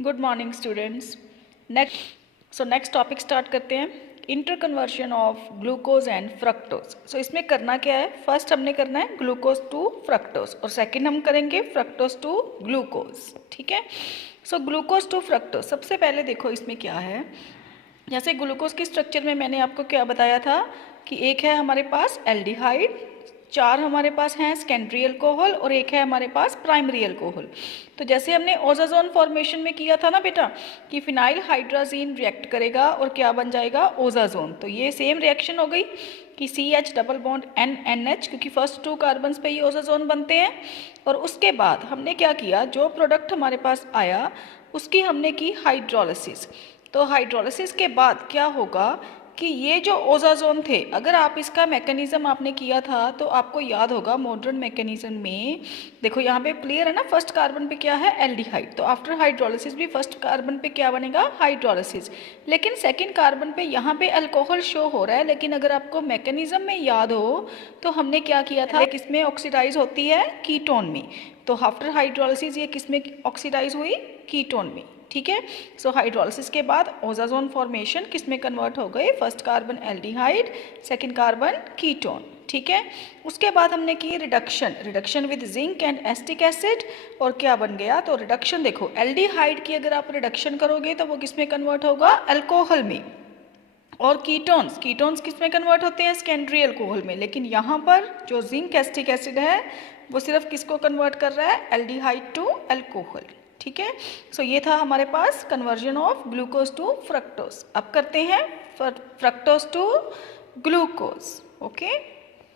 Good morning students. Next topic start करते हैं। Inter conversion of glucose and fructose. So इसमें करना क्या है, फर्स्ट हमने करना है ग्लूकोज टू फ्रक्टोज और सेकंड हम करेंगे फ्रक्टोज टू ग्लूकोज। ठीक है। सो ग्लूकोज टू फ्रक्टोज, सबसे पहले देखो इसमें क्या है। जैसे ग्लूकोज के स्ट्रक्चर में मैंने आपको क्या बताया था कि एक है हमारे पास एल्डिहाइड, चार हमारे पास हैं सेकेंडरी अल्कोहल और एक है हमारे पास प्राइमरी अल्कोहल। तो जैसे हमने ओजाजोन फॉर्मेशन में किया था ना बेटा कि फिनाइल हाइड्राजीन रिएक्ट करेगा और क्या बन जाएगा, ओजाजोन। तो ये सेम रिएक्शन हो गई कि CH डबल बॉन्ड NNH, क्योंकि फर्स्ट 2 कार्बन्स पे ही ओजाजोन बनते हैं। और उसके बाद हमने क्या किया, जो प्रोडक्ट हमारे पास आया उसकी हमने की हाइड्रोलिसिस। तो हाइड्रोलिसिस के बाद क्या होगा कि ये जो ओजाजोन थे, अगर आप इसका मैकेनिज्म आपने किया था तो आपको याद होगा मॉडर्न मैकेनिज्म में देखो यहाँ पे क्लियर है ना, फर्स्ट कार्बन पे क्या है, एल्डिहाइड। तो आफ्टर हाइड्रोलिसिस भी फर्स्ट कार्बन पे क्या बनेगा, हाइड्रोलिसिस। लेकिन सेकंड कार्बन पे यहाँ पे अल्कोहल शो हो रहा है, लेकिन अगर आपको मैकेनिज्म में याद हो तो हमने क्या किया था, किसमें ऑक्सीडाइज होती है, कीटोन में। तो आफ्टर हाइड्रोलिसिस ये किसमें ऑक्सीडाइज हुई, कीटोन में। ठीक है। सो हाइड्रोलिसिस के बाद ओजाजोन फॉर्मेशन किस में कन्वर्ट हो गए, first carbon aldehyde, second carbon ketone. ठीक है। उसके बाद हमने की reduction with zinc and acetic acid और क्या बन गया, तो रिडक्शन देखो एल्डिहाइड की अगर आप रिडक्शन करोगे तो वो किस में कन्वर्ट होगा, अल्कोहल में। और कीटोन्स किस में कन्वर्ट होते हैं, सेकेंडरी अल्कोहल में। लेकिन यहाँ पर जो जिंक एसिटिक एसिड है वो सिर्फ किसको कन्वर्ट कर रहा है, एल्डिहाइड टू अल्कोहल। ठीक है। सो ये था हमारे पास conversion of glucose to fructose. अब करते हैं fructose to glucose. Okay.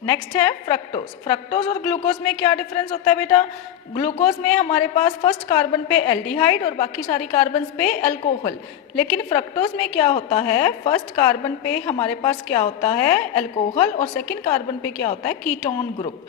Next है फ्रक्टोज और ग्लूकोज में क्या डिफरेंस होता है बेटा, ग्लूकोज में हमारे पास फर्स्ट कार्बन पे एल्डिहाइड और बाकी सारी कार्बन्स पे अल्कोहल। लेकिन फ्रक्टोज में क्या होता है, फर्स्ट कार्बन पे हमारे पास क्या होता है, अल्कोहल, और सेकंड कार्बन पे क्या होता है, कीटोन ग्रुप।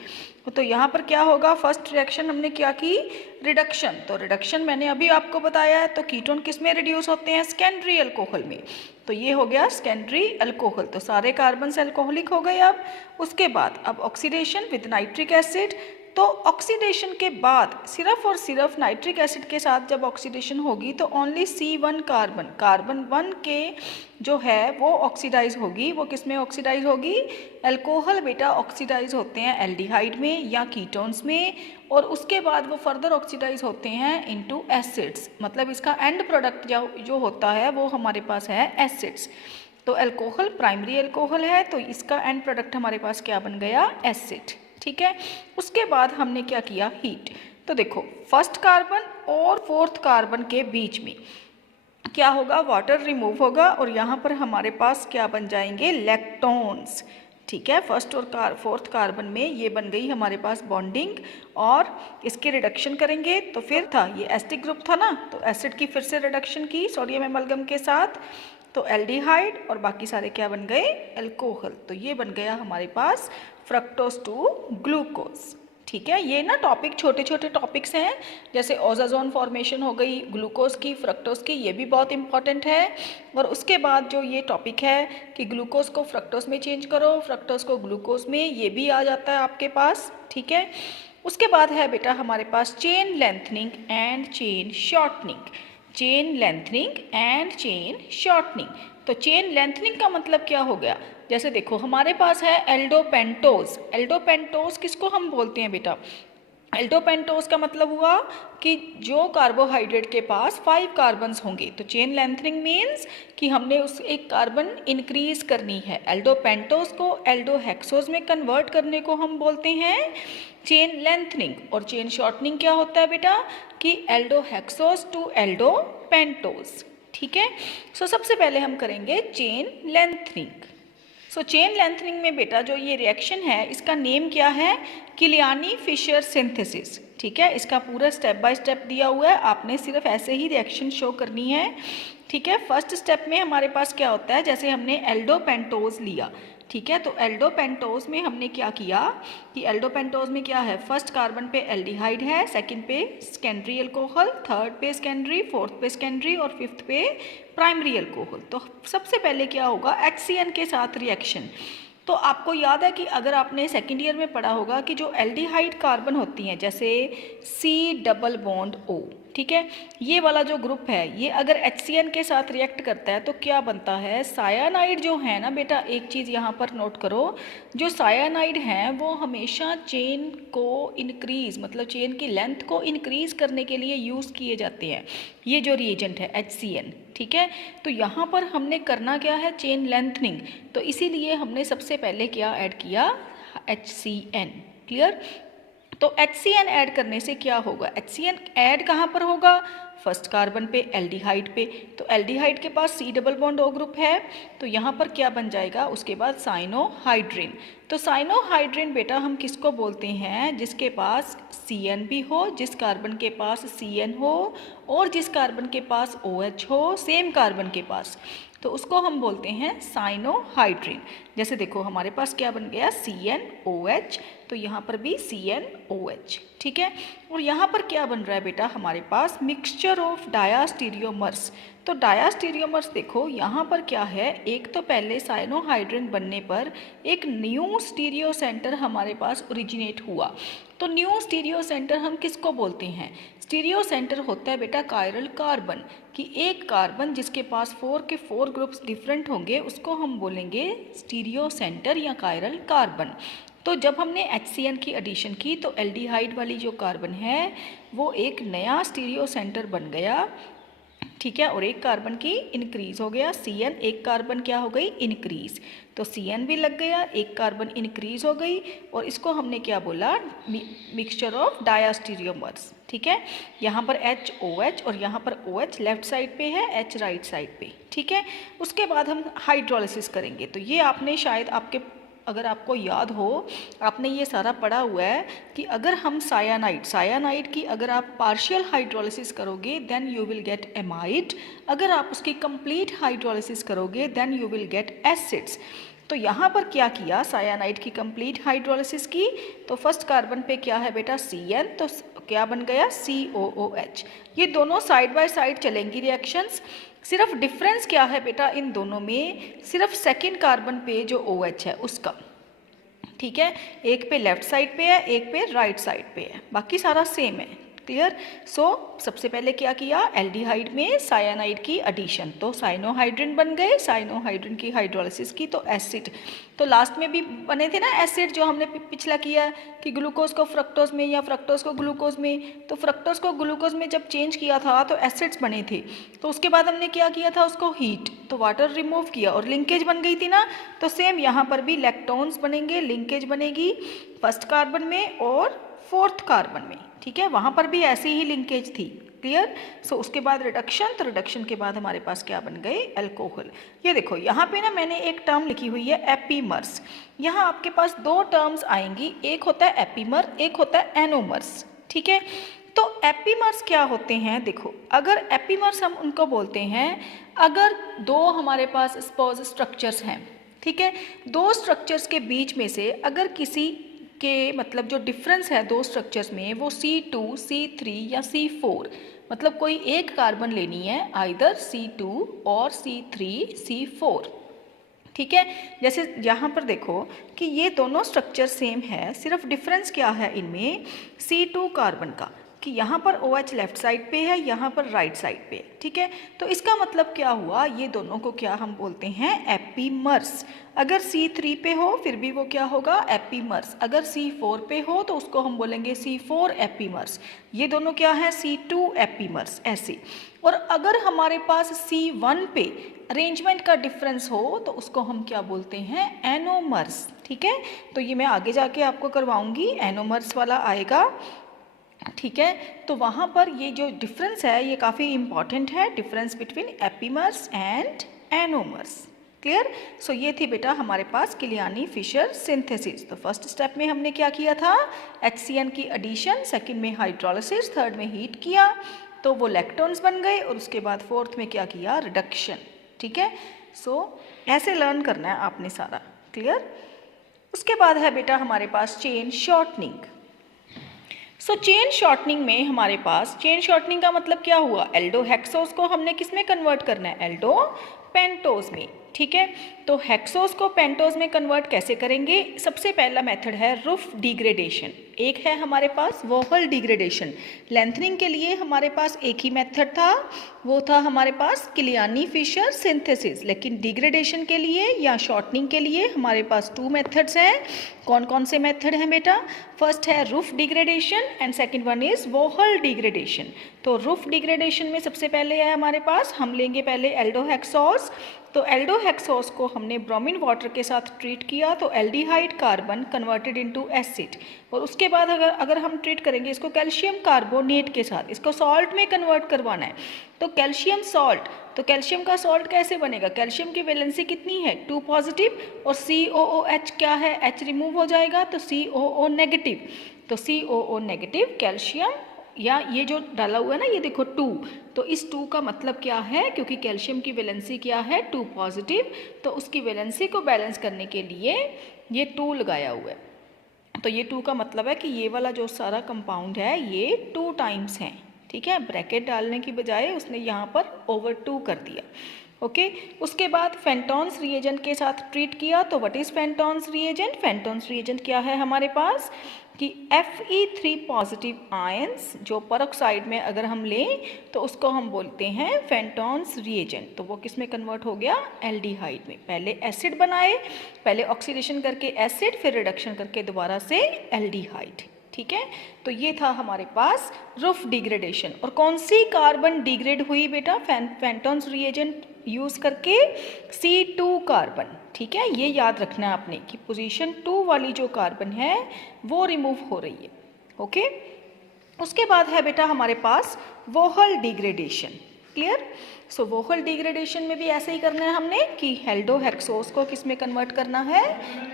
तो यहाँ पर क्या होगा, फर्स्ट रिएक्शन हमने क्या की, रिडक्शन। तो रिडक्शन मैंने अभी आपको बताया है, तो कीटोन किस में रिड्यूस होते हैं, सेकेंडरी अल्कोहल में। तो ये हो गया सेकेंडरी अल्कोहल, तो सारे कार्बन से अल्कोहलिक हो गए। अब उसके बाद अब ऑक्सीडेशन विद नाइट्रिक एसिड। तो ऑक्सीडेशन के बाद सिर्फ और सिर्फ नाइट्रिक एसिड के साथ जब ऑक्सीडेशन होगी तो ओनली C1 कार्बन 1 के जो है वो ऑक्सीडाइज होगी। वो किस में ऑक्सीडाइज होगी, अल्कोहल बेटा ऑक्सीडाइज होते हैं एल्डिहाइड में या कीटोन्स में, और उसके बाद वो फर्दर ऑक्सीडाइज होते हैं इनटू एसिड्स। मतलब इसका एंड प्रोडक्ट जो होता है वो हमारे पास है एसिड्स। तो अल्कोहल प्राइमरी अल्कोहल है, तो इसका एंड प्रोडक्ट हमारे पास क्या बन गया, एसिड। ठीक है। उसके बाद हमने क्या किया, हीट। तो देखो फर्स्ट कार्बन और फोर्थ कार्बन के बीच में क्या होगा, वाटर रिमूव होगा और यहाँ पर हमारे पास क्या बन जाएंगे, लैक्टोन्स। ठीक है। फर्स्ट और फोर्थ कार्बन में ये बन गई हमारे पास बॉन्डिंग और इसके रिडक्शन करेंगे। तो फिर था ये एसिडिक ग्रुप था ना, तो एसिड की फिर से रिडक्शन की सोडियम एमलगम के साथ, तो एल्डिहाइड और बाकी सारे क्या बन गए, अल्कोहल। तो ये बन गया हमारे पास फ्रक्टोज टू ग्लूकोज। ठीक है। ये ना टॉपिक छोटे छोटे टॉपिक्स हैं, जैसे ओजाजोन फॉर्मेशन हो गई ग्लूकोज की, फ्रक्टोज की, ये भी बहुत इंपॉर्टेंट है। और उसके बाद जो ये टॉपिक है कि ग्लूकोज को फ्रक्टोज में चेंज करो, फ्रक्टोज को ग्लूकोज में, ये भी आ जाता है आपके पास। ठीक है। उसके बाद है बेटा हमारे पास chain lengthening and chain shortening. Chain lengthening and chain shortening. तो चेन लेंथनिंग का मतलब क्या हो गया, जैसे देखो हमारे पास है एल्डोपेंटोज। एल्डोपेंटोज किसको हम बोलते हैं बेटा, एल्डोपेंटोज का मतलब हुआ कि जो कार्बोहाइड्रेट के पास 5 कार्बन्स होंगे। तो चेन लेंथनिंग मीन्स कि हमने उस एक कार्बन इंक्रीज करनी है। एल्डोपेंटोज को एल्डोहेक्सोज में कन्वर्ट करने को हम बोलते हैं चेन लेंथनिंग। और चेन शॉर्टनिंग क्या होता है बेटा, कि एल्डोहेक्सोज टू एल्डोपेंटोज। ठीक है। सो सबसे पहले हम करेंगे चेन लेंथनिंग। सो चेन लेंथनिंग में बेटा जो ये रिएक्शन है इसका नेम क्या है, किलियानी फिशर सिंथेसिस। ठीक है। इसका पूरा स्टेप बाय स्टेप दिया हुआ है, आपने सिर्फ ऐसे ही रिएक्शन शो करनी है। ठीक है। फर्स्ट स्टेप में हमारे पास क्या होता है, जैसे हमने एल्डोपेंटोज लिया। ठीक है। तो एल्डोपेंटोज में हमने क्या किया कि एल्डोपेंटोज में क्या है, फर्स्ट कार्बन पे एल्डिहाइड है, सेकंड पे सेकेंडरी अल्कोहल, थर्ड पे सेकेंडरी, फोर्थ पे सेकेंडरी और फिफ्थ पे प्राइमरी अल्कोहल। तो सबसे पहले क्या होगा, HCN के साथ रिएक्शन। तो आपको याद है कि अगर आपने सेकेंड ईयर में पढ़ा होगा कि जो एल्डिहाइड कार्बन होती हैं, जैसे C डबल बॉन्ड O, ठीक है। ये वाला जो ग्रुप है ये अगर HCN के साथ रिएक्ट करता है तो क्या बनता है, सायानाइड जो है ना बेटा, एक चीज़ यहाँ पर नोट करो, जो सायानाइड हैं वो हमेशा चेन को इंक्रीज़, मतलब चेन की लेंथ को इंक्रीज़ करने के लिए यूज़ किए जाते हैं ये जो रिएजेंट है HCN, ठीक है। तो यहाँ पर हमने करना क्या है, चेन लेंथनिंग, तो इसीलिए हमने सबसे पहले क्या ऐड किया, HCN। क्लियर। तो HCN ऐड करने से क्या होगा, HCN ऐड कहाँ पर होगा, फर्स्ट कार्बन पे, एल्डिहाइड पे। तो एल्डिहाइड के पास C double bond O group है, तो यहाँ पर क्या बन जाएगा, उसके बाद साइनोहाइड्रिन। तो साइनोहाइड्रिन बेटा हम किसको बोलते हैं, जिसके पास CN भी हो, जिस कार्बन के पास CN हो और जिस कार्बन के पास OH हो सेम कार्बन के पास, तो उसको हम बोलते हैं साइनोहाइड्रिन। जैसे देखो हमारे पास क्या बन गया, CnOH, तो यहाँ पर भी CnOH, ठीक है। और यहाँ पर क्या बन रहा है बेटा, हमारे पास मिक्सचर ऑफ डायास्टीरियोमर्स। तो डायास्टीरियोमर्स देखो यहाँ पर क्या है, एक तो पहले साइनोहाइड्रिन बनने पर एक न्यू स्टीरियो सेंटर हमारे पास ओरिजिनेट हुआ। तो न्यू स्टीरियो सेंटर हम किसको बोलते हैं, स्टीरियो सेंटर होता है बेटा कायरल कार्बन, कि एक कार्बन जिसके पास 4 के 4 ग्रुप्स डिफरेंट होंगे उसको हम बोलेंगे स्टीरियो सेंटर या कायरल कार्बन। तो जब हमने HCN की एडिशन की तो एल्डिहाइड वाली जो कार्बन है वो एक नया स्टीरियो सेंटर बन गया, ठीक है, और एक कार्बन की इंक्रीज हो गया, CN एक कार्बन क्या हो गई, इंक्रीज, तो CN भी लग गया, एक कार्बन इंक्रीज हो गई, और इसको हमने क्या बोला, मिक्सचर ऑफ डायास्टीरियोमर्स, ठीक है। यहाँ पर HOH और यहाँ पर OH लेफ्ट साइड पे है, H राइट साइड पे, ठीक है। उसके बाद हम हाइड्रोलिसिस करेंगे। तो ये आपने शायद आपके, अगर आपको याद हो, आपने ये सारा पढ़ा हुआ है कि अगर हम सायानाइड की अगर आप पार्शियल हाइड्रोलिसिस करोगे then you will get amide, अगर आप उसकी कंप्लीट हाइड्रोलिसिस करोगे then you will get acids. तो यहाँ पर क्या किया, सायानाइड की कंप्लीट हाइड्रोलिसिस की, तो फर्स्ट कार्बन पे क्या है बेटा CN, तो क्या बन गया COOH। ये दोनों साइड बाय साइड चलेंगी रिएक्शंस, सिर्फ डिफरेंस क्या है बेटा इन दोनों में, सिर्फ सेकंड कार्बन पे जो OH है उसका, ठीक है, एक पे लेफ्ट साइड पे है एक पे राइट साइड पे है, बाकी सारा सेम है। क्लियर। सो सबसे पहले क्या किया, एल्डिहाइड में सायानाइड की एडिशन, तो साइनोहाइड्रिन बन गए, साइनोहाइड्रिन की हाइड्रोलिसिस की तो एसिड, तो लास्ट में भी बने थे ना एसिड, जो हमने पिछला किया कि ग्लूकोज को फ्रक्टोज में या फ्रक्टोज को ग्लूकोज में, तो फ्रक्टोज को ग्लूकोज में जब चेंज किया था तो एसिड्स बने थे, तो उसके बाद हमने क्या किया था, उसको हीट, तो वाटर रिमूव किया और लिंकेज बन गई थी ना, तो सेम यहाँ पर भी इलेक्ट्रॉन्स बनेंगे, लिंकेज बनेगी फर्स्ट कार्बन में और फोर्थ कार्बन में, ठीक है, वहाँ पर भी ऐसी ही लिंकेज थी। क्लियर। सो उसके बाद रिडक्शन, तो रिडक्शन के बाद हमारे पास क्या बन गए, अल्कोहल। ये देखो यहाँ पे ना मैंने एक टर्म लिखी हुई है एपीमर्स, यहाँ आपके पास दो टर्म्स आएंगी, एक होता है एपीमर, एक होता है एनोमर्स, ठीक है। तो एपीमर्स क्या होते हैं, देखो अगर एपीमर्स हम उनको बोलते हैं अगर दो हमारे पास स्पोज स्ट्रक्चर्स हैं, ठीक है, दो स्ट्रक्चर्स के बीच में से अगर किसी के मतलब जो डिफरेंस है दो स्ट्रक्चर्स में वो C2, C3 या C4, मतलब कोई एक कार्बन लेनी है आइदर C2 और C3, C4, ठीक है। जैसे यहाँ पर देखो कि ये दोनों स्ट्रक्चर सेम है, सिर्फ डिफरेंस क्या है इनमें, C2 कार्बन का कि यहाँ पर OH लेफ्ट साइड पे है, यहाँ पर राइट साइड पे, ठीक है। तो इसका मतलब क्या हुआ, ये दोनों को क्या हम बोलते हैं, एपीमर्स। अगर C3 पे हो फिर भी वो क्या होगा, एपीमर्स, अगर C4 पे हो तो उसको हम बोलेंगे C4 एपीमर्स, ये दोनों क्या है, C2 एपीमर्स, ऐसे। और अगर हमारे पास C1 पे अरेंजमेंट का डिफरेंस हो तो उसको हम क्या बोलते हैं, एनोमर्स, ठीक है। तो ये मैं आगे जाके आपको करवाऊंगी, एनोमर्स वाला आएगा, ठीक है। तो वहाँ पर ये जो डिफरेंस है ये काफ़ी इंपॉर्टेंट है, difference between epimers and anomers. Clear. So ये थी बेटा हमारे पास किलियानी फिशर सिंथेसिस। तो फर्स्ट स्टेप में हमने क्या किया था, HCN की एडिशन, सेकंड में हाइड्रोलिसिस, थर्ड में हीट किया तो वो लैक्टोन्स बन गए, और उसके बाद फोर्थ में क्या किया, रिडक्शन, ठीक है। सो ऐसे लर्न करना है आपने सारा। क्लियर। उसके बाद है बेटा हमारे पास चेन शॉर्टनिंग। सो चेन शॉर्टनिंग में हमारे पास, चेन शॉर्टनिंग का मतलब क्या हुआ, एल्डोहेक्सोज को हमने किस में कन्वर्ट करना है, एल्डो पेंटोज में, ठीक है। तो हेक्सोस को पेंटोस में कन्वर्ट कैसे करेंगे? सबसे पहला मेथड है रूफ डिग्रेडेशन, एक है हमारे पास वोहल डिग्रेडेशन। लेंथनिंग के लिए हमारे पास एक ही मेथड था, वो था हमारे पास किलियानी फिशर सिंथेसिस। लेकिन डिग्रेडेशन के लिए या शॉर्टनिंग के लिए हमारे पास 2 मेथड्स हैं। कौन कौन से मेथड हैं बेटा? फर्स्ट है Ruff degradation and second one is Wohl degradation. तो रूफ डिग्रेडेशन में सबसे पहले है हमारे पास, हम लेंगे पहले एल्डोहेक्सोस। तो एल्डोहेक्सोस को हमने ब्रोमीन वाटर के साथ ट्रीट किया तो aldehyde carbon converted into acid, और उसके बाद अगर हम ट्रीट करेंगे इसको कैल्शियम कार्बोनेट के साथ, इसको सॉल्ट में कन्वर्ट करवाना है तो कैल्शियम सॉल्ट। तो कैल्शियम का सॉल्ट कैसे बनेगा? कैल्शियम की वैलेंसी कितनी है? 2 पॉजिटिव, और COOH क्या है? H रिमूव हो जाएगा तो COO नेगेटिव। तो COO नेगेटिव कैल्शियम, या ये जो डाला हुआ है ना ये देखो 2, तो इस 2 का मतलब क्या है? क्योंकि कैल्शियम की वैलेंसी क्या है? 2 पॉजिटिव, तो उसकी वैलेंसी को बैलेंस करने के लिए ये 2 लगाया हुआ है। तो ये 2 का मतलब है कि ये वाला जो सारा कंपाउंड है ये 2 टाइम्स है, ठीक है। ब्रैकेट डालने की बजाय उसने यहाँ पर ओवर 2 कर दिया, ओके। उसके बाद फेंटॉन्स रिएजेंट के साथ ट्रीट किया। तो व्हाट इज फेंटॉन्स रिएजेंट? फेंटॉन्स रिएजेंट क्या है हमारे पास कि Fe3 पॉजिटिव आयंस जो परऑक्साइड में अगर हम लें तो उसको हम बोलते हैं फेंटॉन्स रिएजेंट। तो वो किस में कन्वर्ट हो गया? एल्डिहाइड में। पहले एसिड बनाए, पहले ऑक्सीडेशन करके एसिड, फिर रिडक्शन करके दोबारा से एल्डिहाइड, ठीक है। तो ये था हमारे पास रूफ डिग्रेडेशन। और कौन सी कार्बन डिग्रेड हुई बेटा फेंटॉन्स रिएजेंट यूज करके? C2 कार्बन, ठीक है। ये याद रखना है आपने कि पोजीशन 2 वाली जो कार्बन है वो रिमूव हो रही है, ओके। उसके बाद है बेटा हमारे पास वोहल डिग्रेडेशन, क्लियर। सो वोहल डिग्रेडेशन में भी ऐसे ही करना है हमने कि एल्डोहेक्सोस को किस में कन्वर्ट करना है?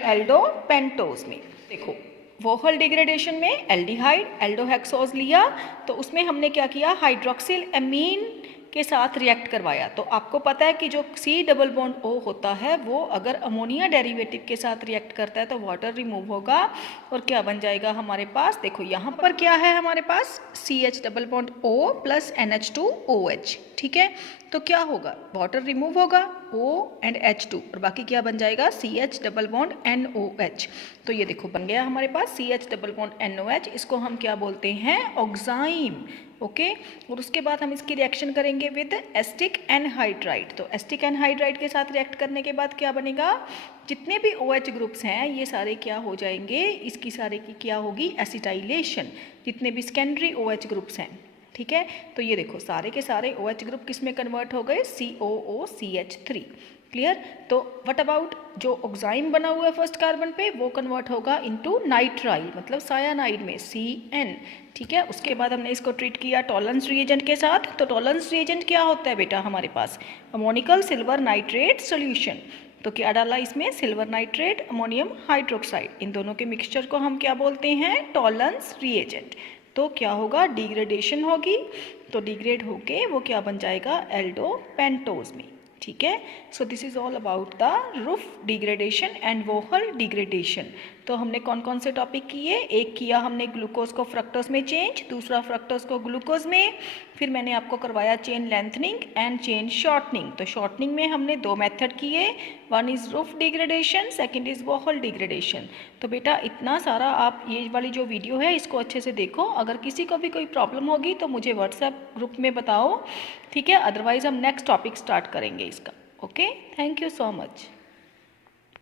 एल्डोपेंटोस में। देखो वोहल डिग्रेडेशन में एल्डिहाइड एल्डोहेक्सोस लिया तो उसमें हमने क्या किया? हाइड्रोक्सिल एमीन के साथ रिएक्ट करवाया। तो आपको पता है कि जो C डबल बॉन्ड O होता है वो अगर अमोनिया डेरिवेटिव के साथ रिएक्ट करता है तो वाटर रिमूव होगा और क्या बन जाएगा हमारे पास? देखो यहाँ पर क्या है हमारे पास? CH double bond O plus NH2OH, ठीक है। तो क्या होगा? वाटर रिमूव होगा, O एंड H2, और बाकी क्या बन जाएगा? CH double bond NOH। तो ये देखो बन गया हमारे पास CH डबल बॉन्ड NOH। इसको हम क्या बोलते हैं? Oxime, okay. और उसके बाद हम इसकी रिएक्शन करेंगे विद एस्टिक एनहाइड्राइड। तो एस्टिक एनहाइड्राइड के साथ रिएक्ट करने के बाद क्या बनेगा? जितने भी OH ग्रुप्स हैं ये सारे क्या हो जाएंगे? इसकी सारे की क्या होगी? एसिटाइलेशन। जितने भी सेकेंडरी OH ग्रुप्स हैं, ठीक है। तो ये देखो सारे के सारे OH ग्रुप किस में कन्वर्ट हो गए? COOCH3, clear. तो व्हाट अबाउट जो ऑक्साइम बना हुआ है फर्स्ट कार्बन पे वो कन्वर्ट होगा इनटू नाइट्राइल, मतलब सायानाइड में CN, ठीक है। उसके बाद हमने इसको ट्रीट किया टॉलरेंस रिएजेंट के साथ। तो टॉलरेंस रिएजेंट क्या होता है बेटा हमारे पास? Ammoniacal silver nitrate solution. तो क्या डाला इसमें? सिल्वर नाइट्रेट, अमोनियम हाइड्रोक्साइड, इन दोनों के मिक्सचर को हम क्या बोलते हैं? Tollens reagent. तो क्या होगा? डिग्रेडेशन होगी, तो डिग्रेड होके वो क्या बन जाएगा? एल्डोपेंटोज में, ठीक है। So this is all about the Ruff degradation and Wohl degradation. तो हमने कौन कौन से टॉपिक किए? एक किया हमने ग्लूकोज को फ्रक्टोज में चेंज, दूसरा फ्रक्टोज को ग्लूकोज में, फिर मैंने आपको करवाया chain lengthening and chain shortening. तो शॉर्टनिंग में हमने 2 मेथड किए, one is Ruff degradation, second is Wohl degradation. तो बेटा इतना सारा आप ये वाली जो वीडियो है इसको अच्छे से देखो। अगर किसी को भी कोई प्रॉब्लम होगी तो मुझे व्हाट्सएप ग्रुप में बताओ, ठीक है। अदरवाइज हम नेक्स्ट टॉपिक स्टार्ट करेंगे इसका, okay. Thank you so much.